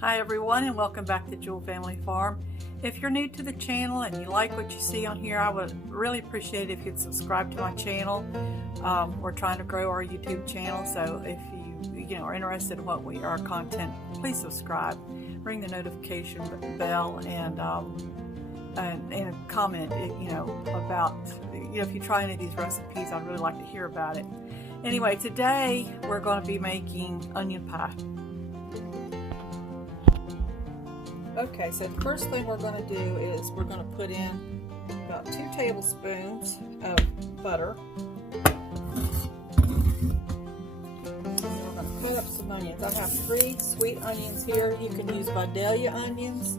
Hi everyone, and welcome back to Jewel Family Farm. If you're new to the channel and you like what you see on here, I would really appreciate it if you'd subscribe to my channel. We're trying to grow our YouTube channel, so if you are interested in our content, please subscribe, ring the notification bell, and comment about if you try any of these recipes. I'd really like to hear about it. Anyway, today we're going to be making onion pie. Okay, so the first thing we're going to do is we're going to put in about 2 tablespoons of butter. And we're going to cut up some onions. I have 3 sweet onions here. You can use Vidalia onions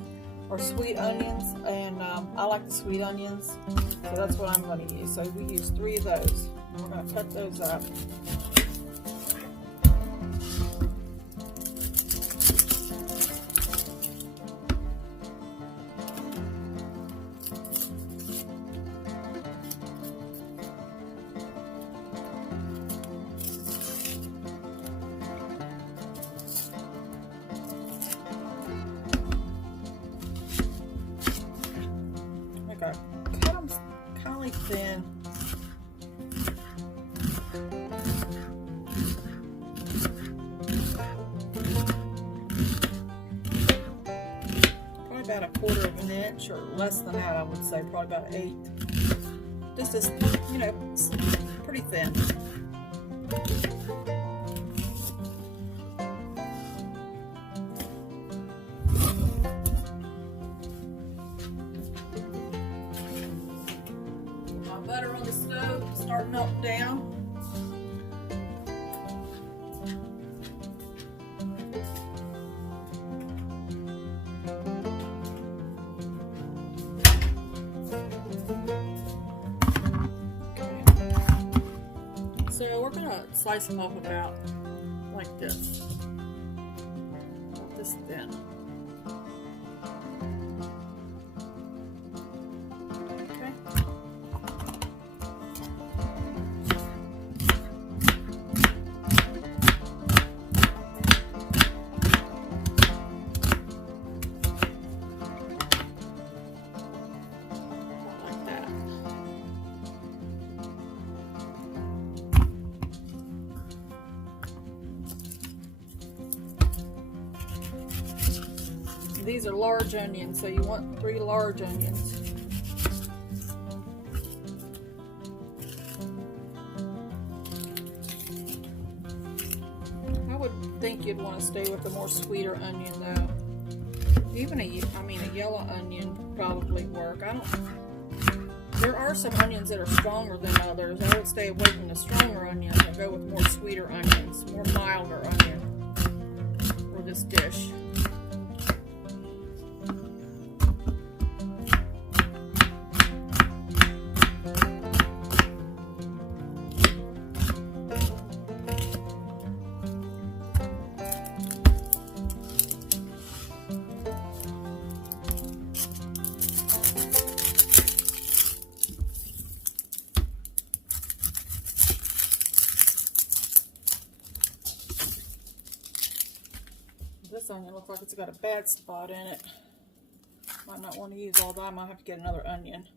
or sweet onions, and I like the sweet onions, so that's what I'm going to use. So we use 3 of those. We're going to cut those up. Cut them kind of thin. Probably about 1/4 of an inch, or less than that, I would say, probably about 1/8. Just as, pretty thin. Butter on the stove, start melting down. Okay. So we're going to slice them up about like this. About this thin. These are large onions, so you want 3 large onions. I would think you'd want to stay with a more sweeter onion, though. Even a yellow onion would probably work. There are some onions that are stronger than others. I would stay away from the stronger onions and go with more sweeter onions, more milder onion for this dish. This onion looks like it's got a bad spot in it. Might not want to use all that. I might have to get another onion.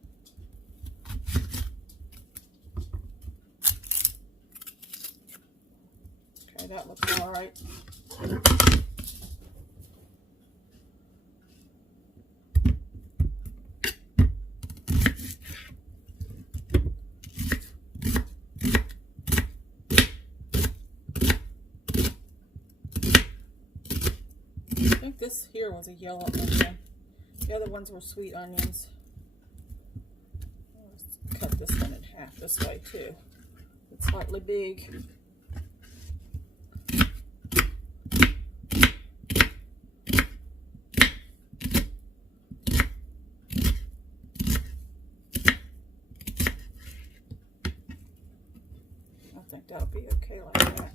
Okay, that looks all right. I think this here was a yellow onion. The other ones were sweet onions. Let's cut this one in half this way too. It's slightly big. I think that'll be okay like that.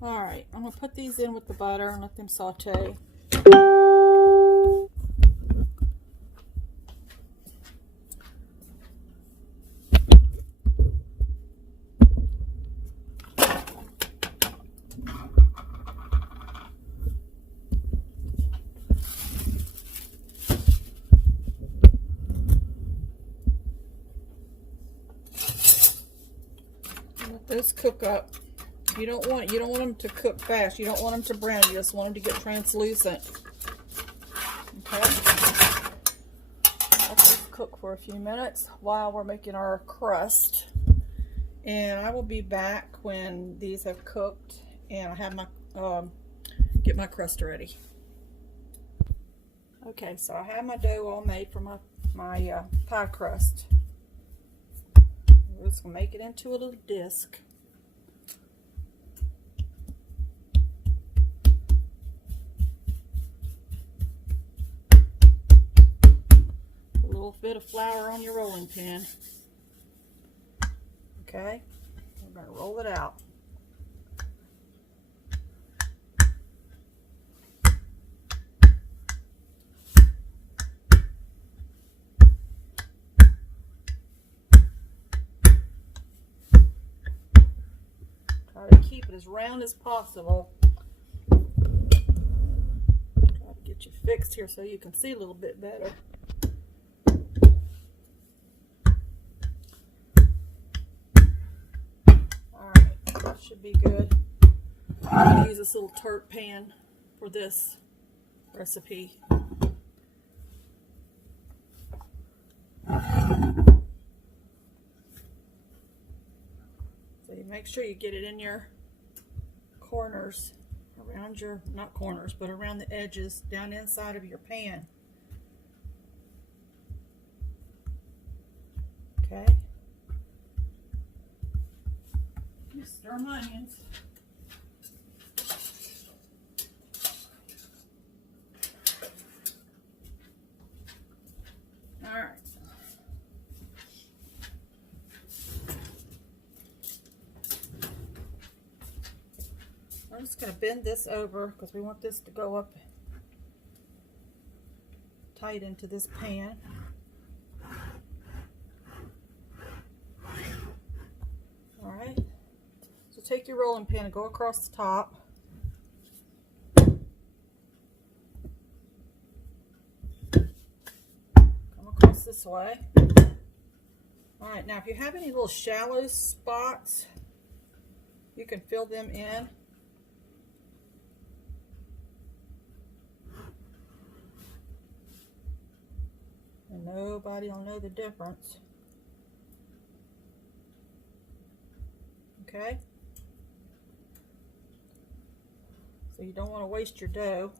Alright, I'm going to put these in with the butter and let them saute. those cook up. You don't want them to cook fast. You don't want them to brown. You just want them to get translucent. Okay. Let these cook for a few minutes while we're making our crust. And I will be back when these have cooked and I have my get my crust ready. Okay, so I have my dough all made for my pie crust. We're just gonna make it into a little disc. A little bit of flour on your rolling pin. Okay, we're gonna roll it out. Try to keep it as round as possible. Try to get you fixed here so you can see a little bit better. Alright, that should be good. I'm going to use this little tart pan for this recipe. So you make sure you get it in your corners, around your, not corners, but around the edges, down inside of your pan. Okay. You stir my onions. All right. I'm just going to bend this over because we want this to go up tight into this pan. All right. So take your rolling pin and go across the top. Come across this way. All right. Now, if you have any little shallow spots, you can fill them in. And nobody will know the difference. Okay? So you don't want to waste your dough.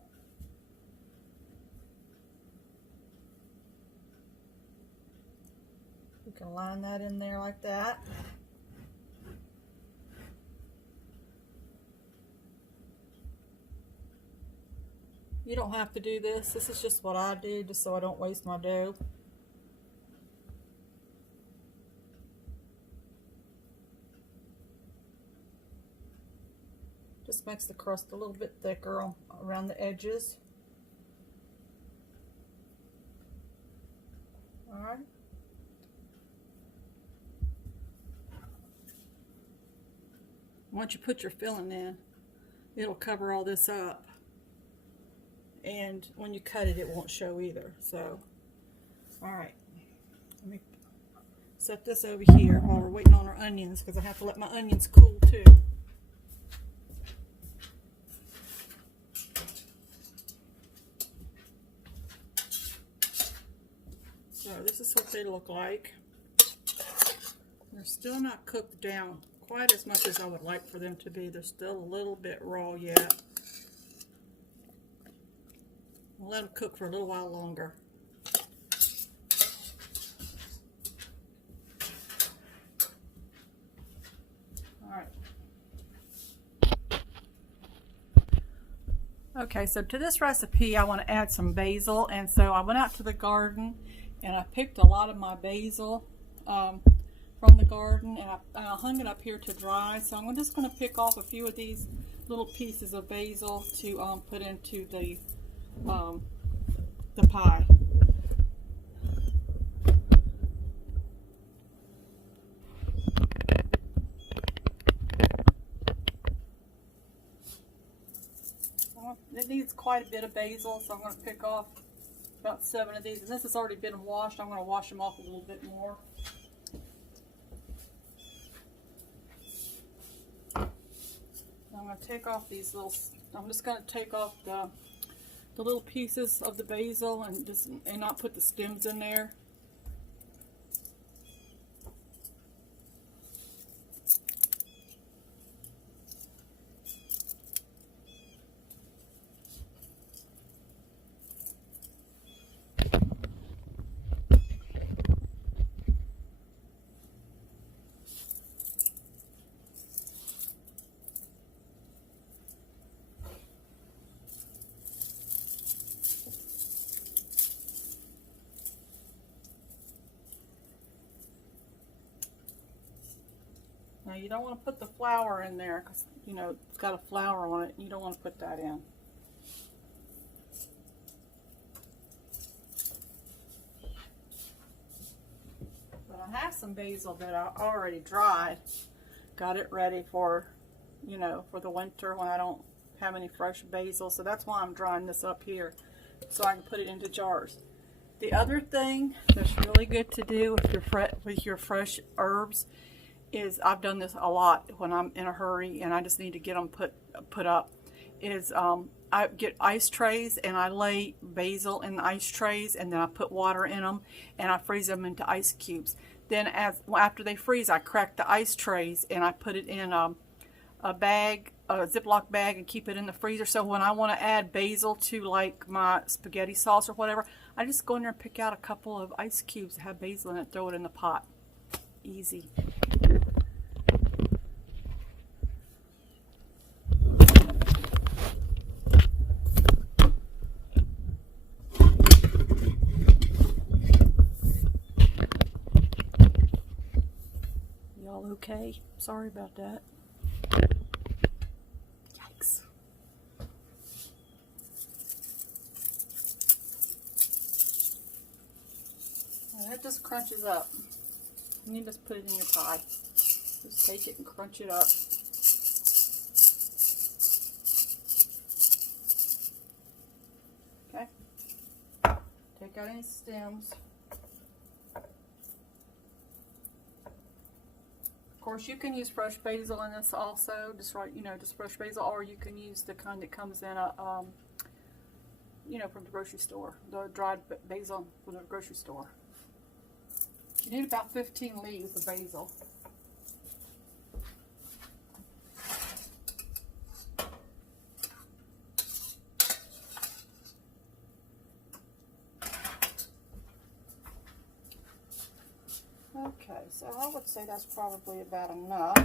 You can line that in there like that. You don't have to do this. This is just what I do, just so I don't waste my dough. Just makes the crust a little bit thicker around the edges. All right. Once you put your filling in, it'll cover all this up. And when you cut it, it won't show either. So, all right, let me set this over here while we're waiting on our onions, because I have to let my onions cool too. So this is what they look like. They're still not cooked down quite as much as I would like for them to be. They're still a little bit raw yet. We'll let them cook for a little while longer. All right. Okay, so to this recipe I want to add some basil, and so I went out to the garden and I picked a lot of my basil from the garden, and I hung it up here to dry. So I'm just going to pick off a few of these little pieces of basil to put into the pie. It needs quite a bit of basil, so I'm going to pick off about 7 of these. And this has already been washed. I'm going to wash them off a little bit more. to take off these little, I'm just going to take off the little pieces of the basil and not put the stems in there. Now you don't want to put the flour in there because, you know, it's got a flour on it. You don't want to put that in. But I have some basil that I already dried. Got it ready for, you know, for the winter when I don't have any fresh basil. So that's why I'm drying this up here so I can put it into jars. The other thing that's really good to do with your fresh herbs is, I've done this a lot when I'm in a hurry and I just need to get them put up, is I get ice trays and I lay basil in the ice trays and then I put water in them and I freeze them into ice cubes. Then after they freeze, I crack the ice trays and I put it in a bag, a Ziploc bag, and keep it in the freezer. So when I want to add basil to like my spaghetti sauce or whatever, I just go in there and pick out a couple of ice cubes that have basil in it, throw it in the pot. Easy. Y'all okay? Sorry about that. Yikes. Now that just crunches up. And you just put it in your pie. Just take it and crunch it up. Okay. Take out any stems. Of course, you can use fresh basil in this also, just fresh basil, or you can use the kind that comes in a, from the grocery store, the dried basil from the grocery store. You need about 15 leaves of basil. Okay, so I would say that's probably about enough.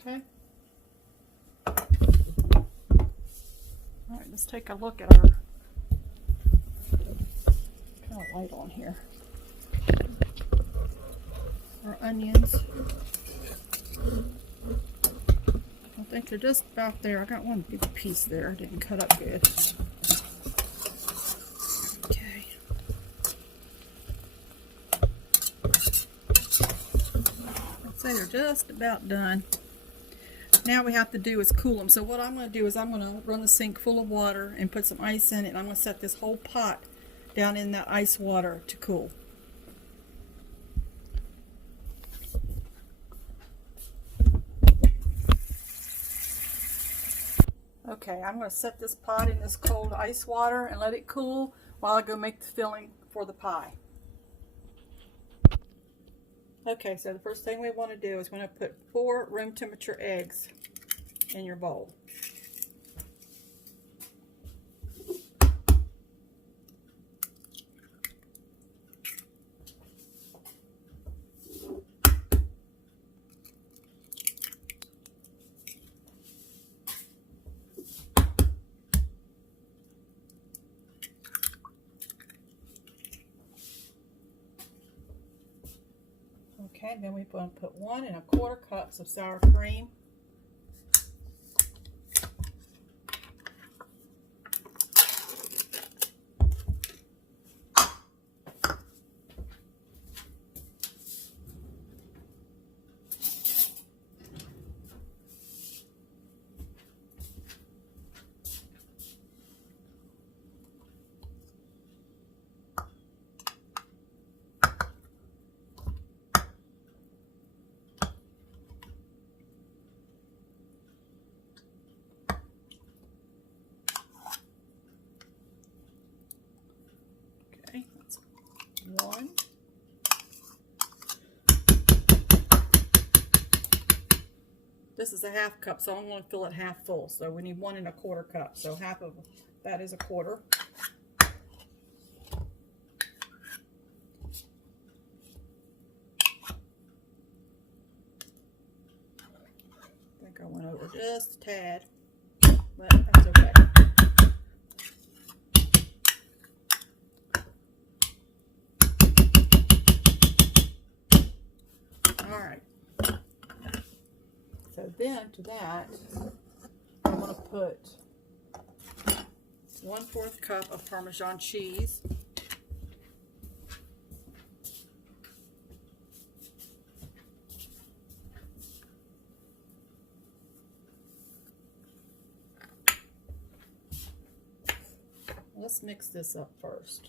Okay. All right, let's take a look at our kind of light on here. Our onions. I think they're just about there. I got one big piece there. Didn't cut up good. Okay. I'd say they're just about done. Now we have to do is cool them. So what I'm going to do is I'm going to run the sink full of water and put some ice in it. And I'm going to set this whole pot down in that ice water to cool. Okay, I'm going to set this pot in this cold ice water and let it cool while I go make the filling for the pie. Okay, so the first thing we want to do is we're going to put 4 room temperature eggs in your bowl. Okay, then we're going to put 1 1/4 cups of sour cream. this is a half cup, so I'm going to fill it half full. So we need 1 1/4 cup. So half of that is 1/4. I think I went over just a tad, but that's okay. All right. So then to that, I'm going to put 1/4 cup of Parmesan cheese. Let's mix this up first.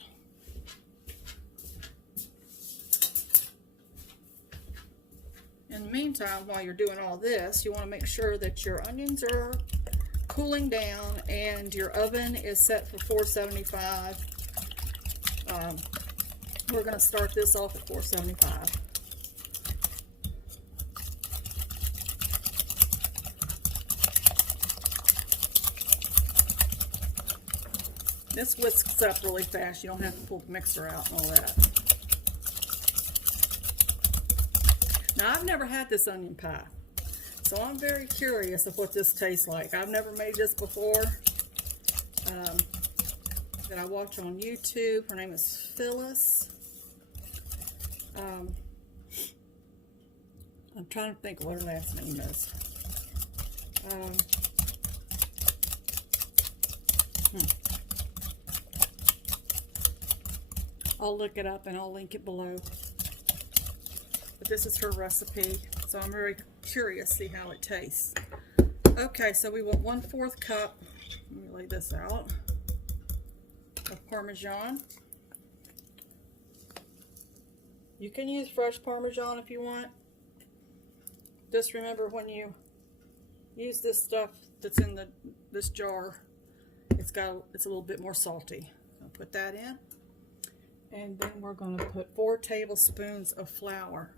In the meantime, while you're doing all this, you want to make sure that your onions are cooling down and your oven is set for 475. We're going to start this off at 475. This whisks up really fast. You don't have to pull the mixer out and all that. Now, I've never had this onion pie, so I'm very curious of what this tastes like. I've never made this before. That I watch on YouTube. Her name is Phyllis. I'm trying to think what her last name is. I'll look it up and I'll link it below. But this is her recipe, so I'm very curious to see how it tastes. Okay, so we want 1/4 cup, let me lay this out, of Parmesan. You can use fresh Parmesan if you want. Just remember when you use this stuff that's in this jar, it's a little bit more salty. I'll put that in. And then we're going to put 4 tablespoons of flour.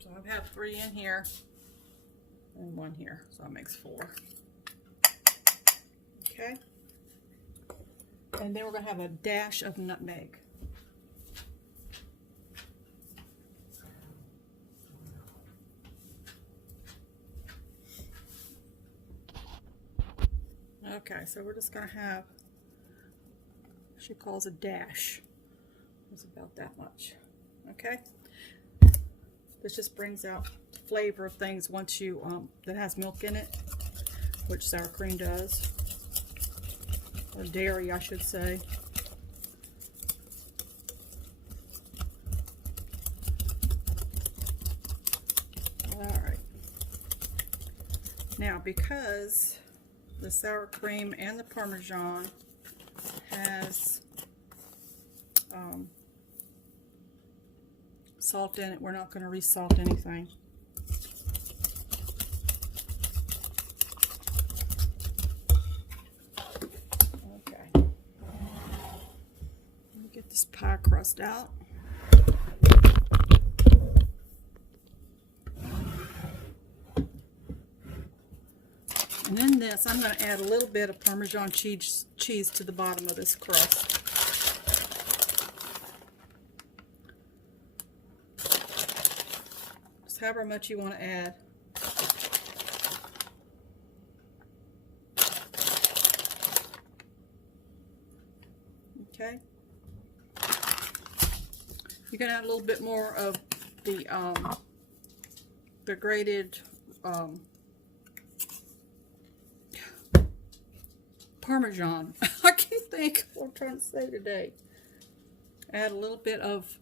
So I have 3 in here and 1 here, so that makes 4. Okay, and then we're going to have a dash of nutmeg. Okay, so we're just going to have, she calls a dash. It's about that much. Okay, this just brings out the flavor of things once you, that has milk in it, which sour cream does. Or dairy, I should say. Alright. Now, because the sour cream and the Parmesan has salt in it, we're not going to re-salt anything. This pie crust out. And in this, I'm going to add a little bit of Parmesan cheese to the bottom of this crust. Just however much you want to add. Okay. You can add a little bit more of the grated Parmesan. I can't think what I'm trying to say today. Add a little bit of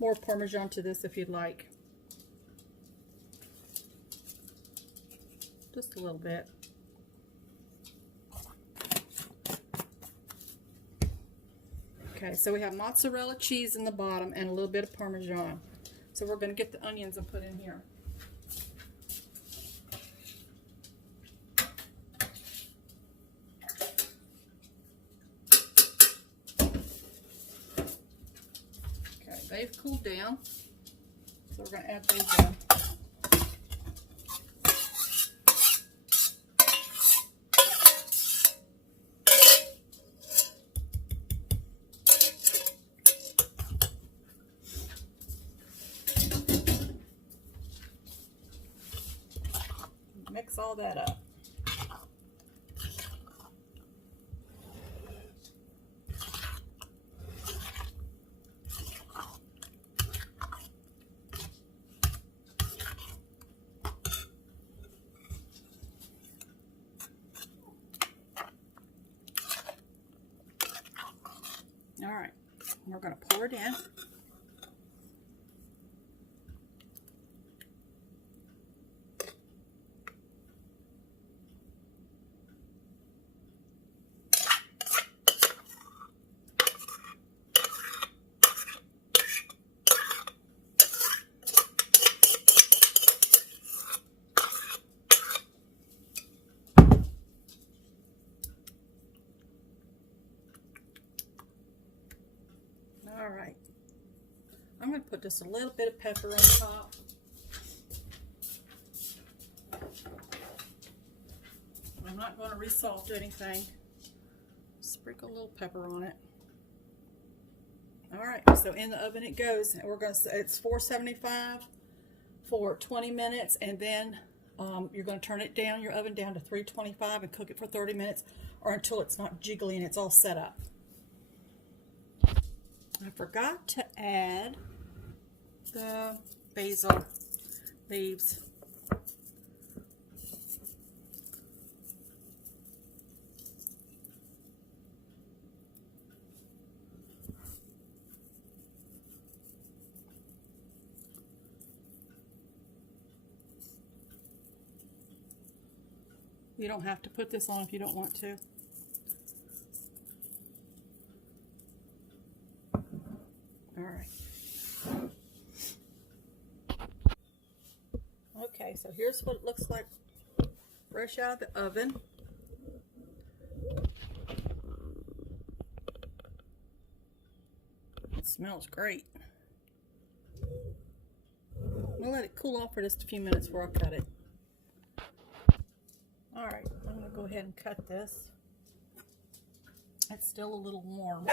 more Parmesan to this if you'd like. Just a little bit. Okay, so we have mozzarella cheese in the bottom and a little bit of parmesan. So we're going to get the onions and put in here. Okay, they've cooled down. So we're going to add those in. Mix all that up. All right, we're going to pour it in. All right, I'm going to put just a little bit of pepper on top. I'm not going to resalt anything. Sprinkle a little pepper on it. All right, so in the oven it goes, and we're going to, it's 475 for 20 minutes, and then you're going to turn it down, your oven down to 325 and cook it for 30 minutes or until it's not jiggly and it's all set up. I forgot to add the basil leaves. You don't have to put this on if you don't want to. All right. Okay, so here's what it looks like fresh out of the oven. It smells great. We'll let it cool off for just a few minutes before I cut it. All right, I'm going to go ahead and cut this. It's still a little warm.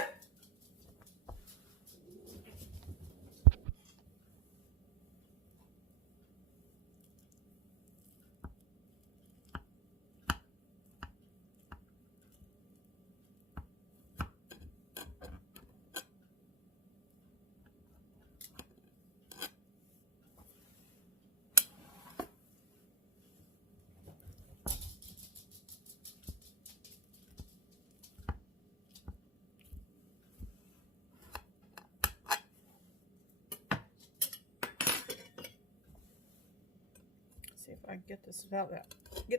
See if I can get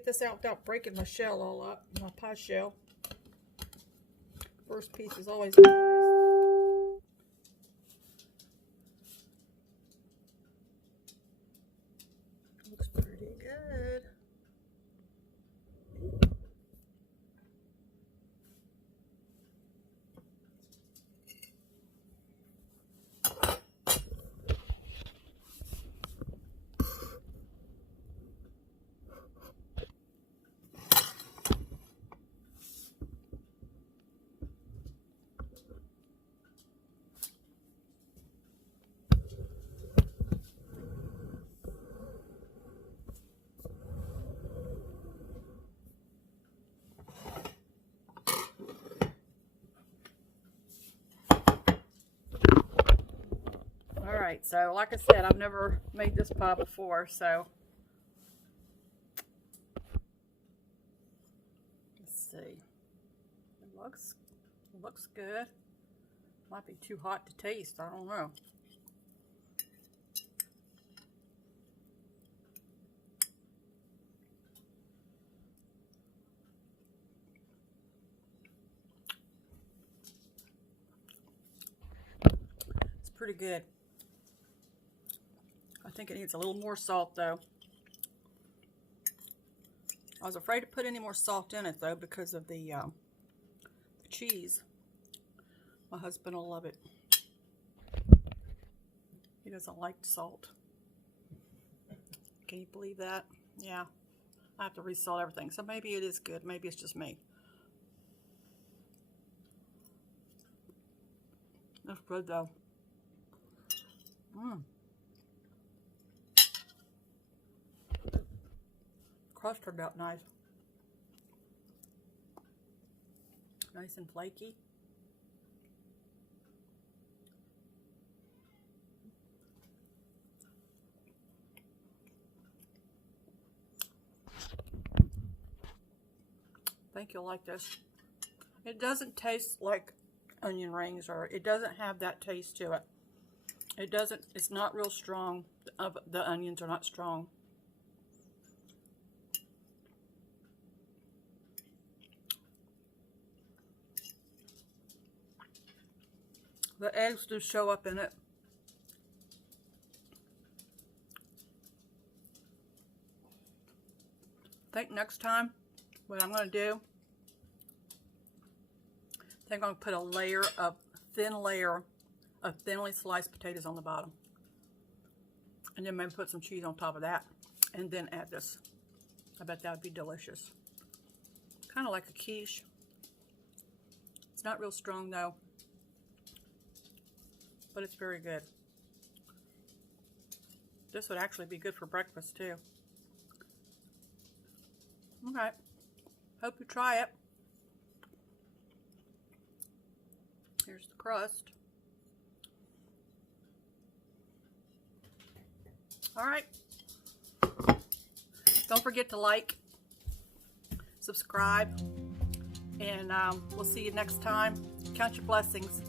this out without breaking my shell all up, my pie shell. First piece is always the hardest. Looks pretty good. Alright, so like I said, I've never made this pie before, so let's see. It looks good. Might be too hot to taste, I don't know. pretty good. I think it needs a little more salt though. I was afraid to put any more salt in it though because of the cheese. My husband will love it. He doesn't like salt. Can you believe that? Yeah. I have to resalt everything. So maybe it is good. Maybe it's just me. That's good though. Crust turned out nice. Nice and flaky. I think you'll like this. It doesn't taste like onion rings, or it doesn't have that taste to it. It doesn't, it's not real strong. The onions are not strong. The eggs do show up in it. I think next time, what I'm going to do, I think I'm going to put a thin layer of thinly sliced potatoes on the bottom. And then maybe put some cheese on top of that. And then add this. I bet that would be delicious. Kind of like a quiche. It's not real strong though. But it's very good. This would actually be good for breakfast too. Okay. Hope you try it. Here's the crust. Alright. Don't forget to like, subscribe, and we'll see you next time. Count your blessings.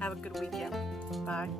Have a good weekend. Bye.